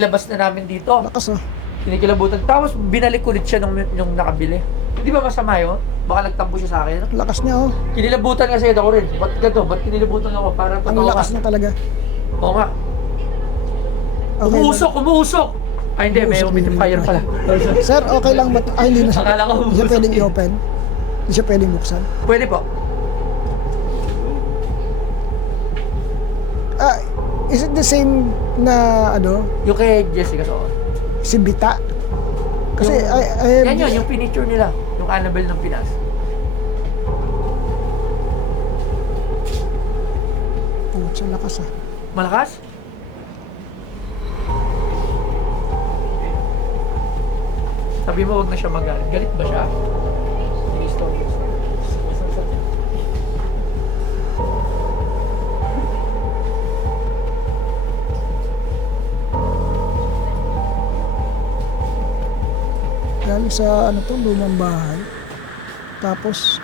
Labas na namin dito. Lakas ah. Kinikilabutan. Tapos binalik ulit siya nung nakabili. Hindi ba masama yun? Baka nagtampo siya sa akin. Lakas niya oh. Kinilabutan kasi ako rin. Ba't ganito? Ba't kinilabutan ako? Parang Ang totoo lakas ka. niya talaga. Oo nga. Okay, Umuusok! Umuusok! Ay hindi, may Umuusok, humidifier pala. Sir, okay lang ba? Hindi na siya. Akala ko Hindi siya umuusok. pwedeng i-open. Hindi siya pwedeng buksan. Pwede po. Is it the same na ano, Yung kay Jessica so. si Bita? Kasi Yung, yan yun, yung furniture nila. Yung Annabelle ng Pinas. Pucha, lakas ah. Malakas? Sabi mo, wag na siya magalit. Galit ba siya? Yung story. Galing sa ano to, lumang bahay. Tapos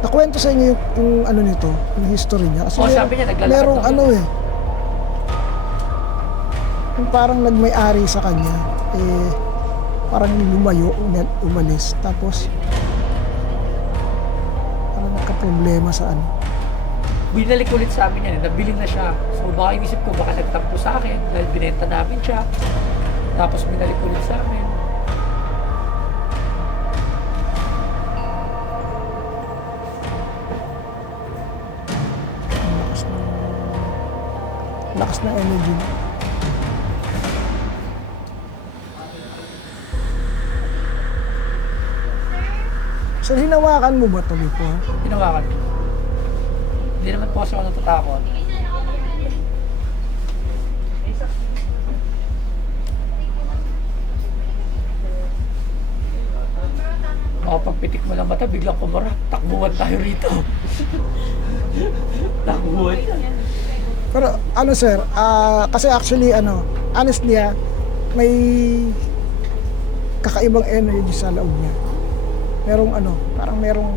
nakwento sa inyo yung ano nito, yung history niya. Kasi Oh, sabi niya, naglalakad merong daw ano eh. Yung parang nagmay-ari sa kanya, eh parang lumayo, umalis. Tapos parang nagka-problema sa ano. Binalik ulit sa amin yan. Nabili na siya. So baka inisip ko, baka nagtampo sa akin dahil binenta namin siya. Tapos binalik ulit sa amin. Ang lakas ng energy niya. So, hinawakan mo ba ito before? Tinawakan ko. Hindi naman po kasi ako natatakot. Baka pagpitik mo ng mata, biglang kumara. Takbuhan tayo rito. Takbuhan. Pero ano sir, kasi actually ano, honestly may kakaibang energy sa loob niya. Merong ano, parang merong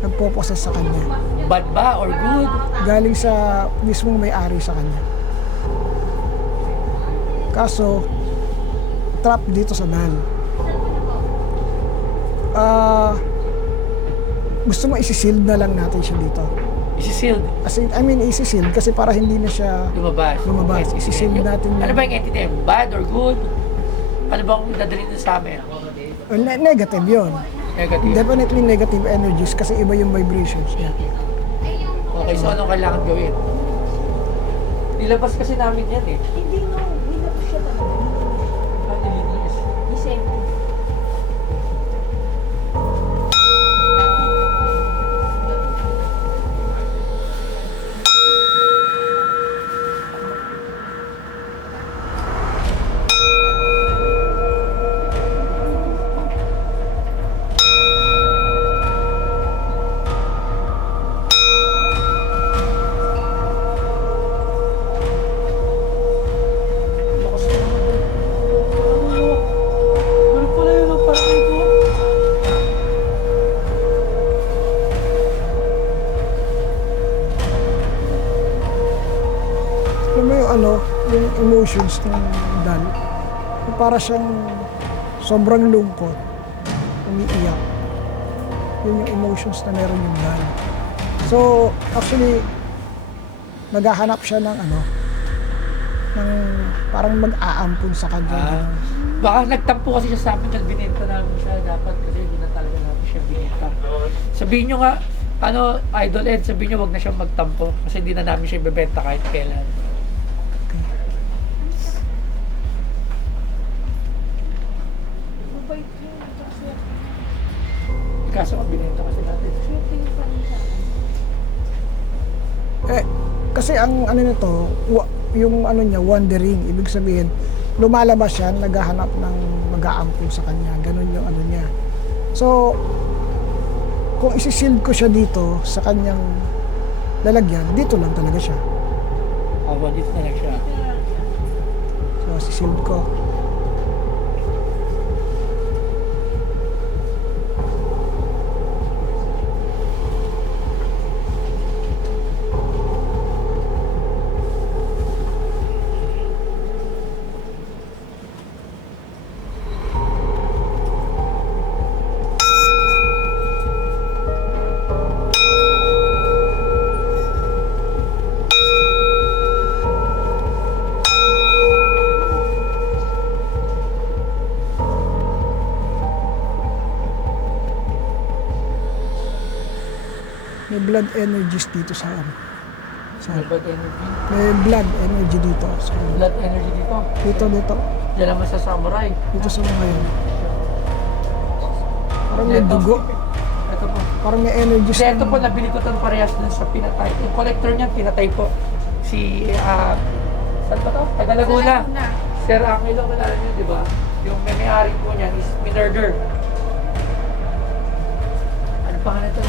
nagpo-possess sa kanya. Bad ba or good? Galing sa mismong may-ari sa kanya. Kaso, trap dito sa dal. Gusto mo isi-shield na lang natin siya dito. Isi-sealed. Isi-shield kasi para hindi na siya Lumabas. lumabas. Yes, Isi-shield yung- natin Ano yung- ba yung entity? Bad or good? Ano ba kung dadalhin sa amin? Negative yon. Negative. Definitely negative energies kasi iba yung vibrations niya. Okay, so anong kailangan gawin? Nilabas kasi namin yan eh. Hindi no, hinapos siya talaga. Ah, nilinis. December. Lakas naman. Ganun pala yun ang parang ito. Alam mo yung ano, yung emotions ng dal. Yung para siyang sobrang lungkot, umiiyak. Yun yung emotions na meron yung dal. So, actually, naghahanap siya ng ano, ng parang mag-aampun sa kanya. Ah, baka nagtampo kasi siya sa amin dahil binenta namin siya dapat kasi hindi na talaga namin siya binenta. Sabihin nyo nga, ano, Idol Ed, sabihin nyo wag na siyang magtampo kasi hindi na namin siya ibebenta kahit kailan. Mabait yun. Kasi Kaso nga binenta kasi natin. shooting pa rin siya. Kasi ang ano nito, yung ano niya, wandering, ibig sabihin, lumalabas siya, naghahanap ng mag-aampun sa kanya. Ganun yung ano niya. So, kung isi-shield ko siya dito sa kanyang lalagyan, dito lang talaga siya. Awa, dito na lang siya. So, isi-shield ko. blood energies dito sa ano. Sa, May blood energy. may blood energy dito. So, Blood energy dito. dito. Diyan naman sa samurai. Dito sa mga yun. Parang may Ito. dugo. Ito po. Parang may energies. Kasi ito po, nabili ko itong parehas dun sa pinatay. Yung collector niyan, pinatay po. Si, saan ba to? Taga Laguna. Sir Angelo, kilala niyo, di ba? Yung may-ari po niyan is Minurder. Ano pangalan ito?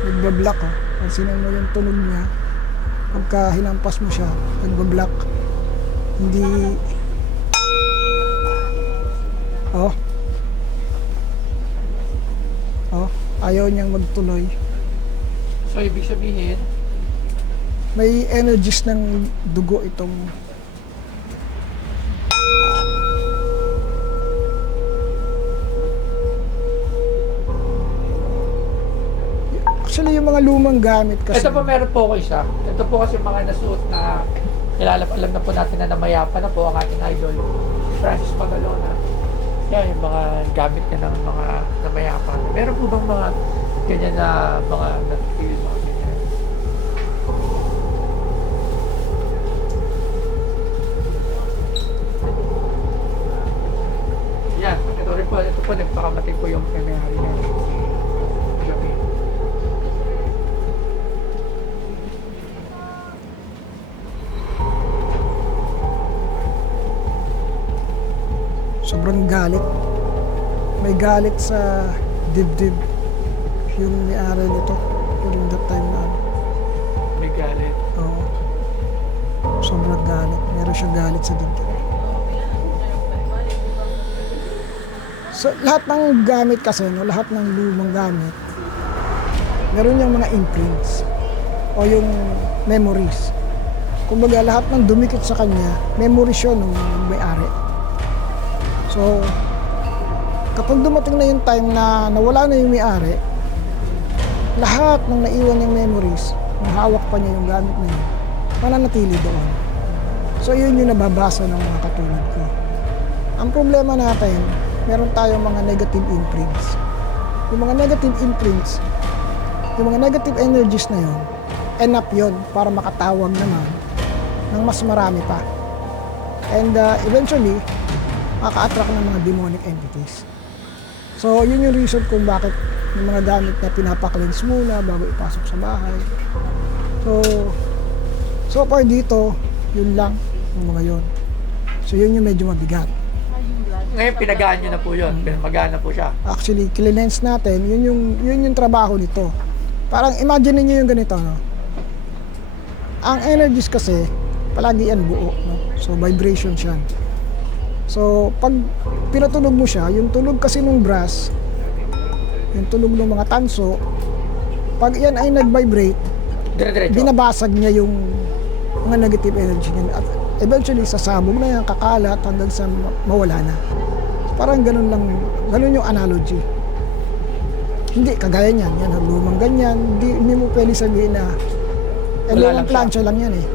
Nagbablock oh. Pansinin mo yung tunog niya. Pagka hinampas mo siya, nagbablock. Hindi... Oh. Oh, ayaw niyang magtuloy. So, ibig sabihin, May energies ng dugo itong... Actually, yung mga lumang gamit kasi... ito po meron po ko isa. Ito po kasi mga nasuot na alam na po natin na namayapa na po ang ating idol, si Francis Magalona. Yan, yung mga gamit niya ng mga namayapa. Meron po bang mga ganyan na mga natigil, mga ganyan? Yan, ito po nagpakamatay po yung may-ari na si Joey. Sobrang galit. May galit sa dibdib yung may-ari nito during that time na ano. May galit. Oo. Sobrang galit. Meron siyang galit sa dibdib. So, lahat ng gamit kasi, no, lahat ng lumang gamit, meron yung mga imprints o yung memories. Kumbaga, lahat ng dumikit sa kanya, memories yun ng may-ari. So, kapag dumating na yung time na nawala na yung may-ari, lahat ng naiwan niyang memories, hawak pa niya yung gamit na yun, mananatili doon. So, yun yung nababasa ng mga katulad ko. Ang problema natin, meron tayong mga negative imprints. Yung mga negative imprints, yung mga negative energies na yun, enough yun para makatawag naman ng mas marami pa. And eventually, maka-attract ng mga demonic entities. So, yun yung reason kung bakit yung mga gamit na pinapa-cleanse muna bago ipasok sa bahay. So far dito, yun lang, yung mga yun. So, yun yung medyo mabigat. Ngayon, pinagaan nyo na po yun. Pinamagaan na po siya. Actually, cleanse natin, yun yung trabaho nito. Parang imagine niyo yung ganito, no? Ang energies kasi, palagi yan buo, no? So, vibration siya. So, pag pinatunog mo siya, yung tunog kasi ng brass, yung tunog ng mga tanso, pag yan ay nag-vibrate, Dire-diretso. binabasag niya yung mga negative energy niya. At eventually, sasabog na yan, kakalat hanggang sa mawala na. Parang ganun lang, ganun yung analogy. Hindi, kagaya niyan, yan, lumang ganyan, hindi mo pwede sabihin na, Wala lang lumang plancha lang yan eh.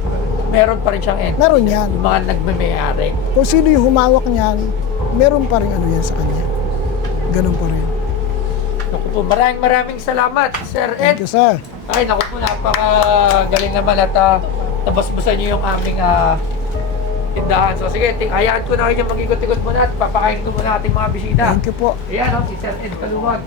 Meron pa rin siyang entity. Meron yan. Yung mga nagmamayari. Kung sino yung humawak niyan, meron pa rin ano yan sa kanya. Ganun pa rin. Naku po, maraming salamat, Sir Ed. Thank you, sir. Ay, naku po, napakagaling naman at nabasbasan niyo yung aming tindahan. So sige, hayaan ko na kayo mag-ikot-ikot muna at papakain ko muna ating mga bisita. Thank you po. Ayan, si Sir Ed Kaluwag.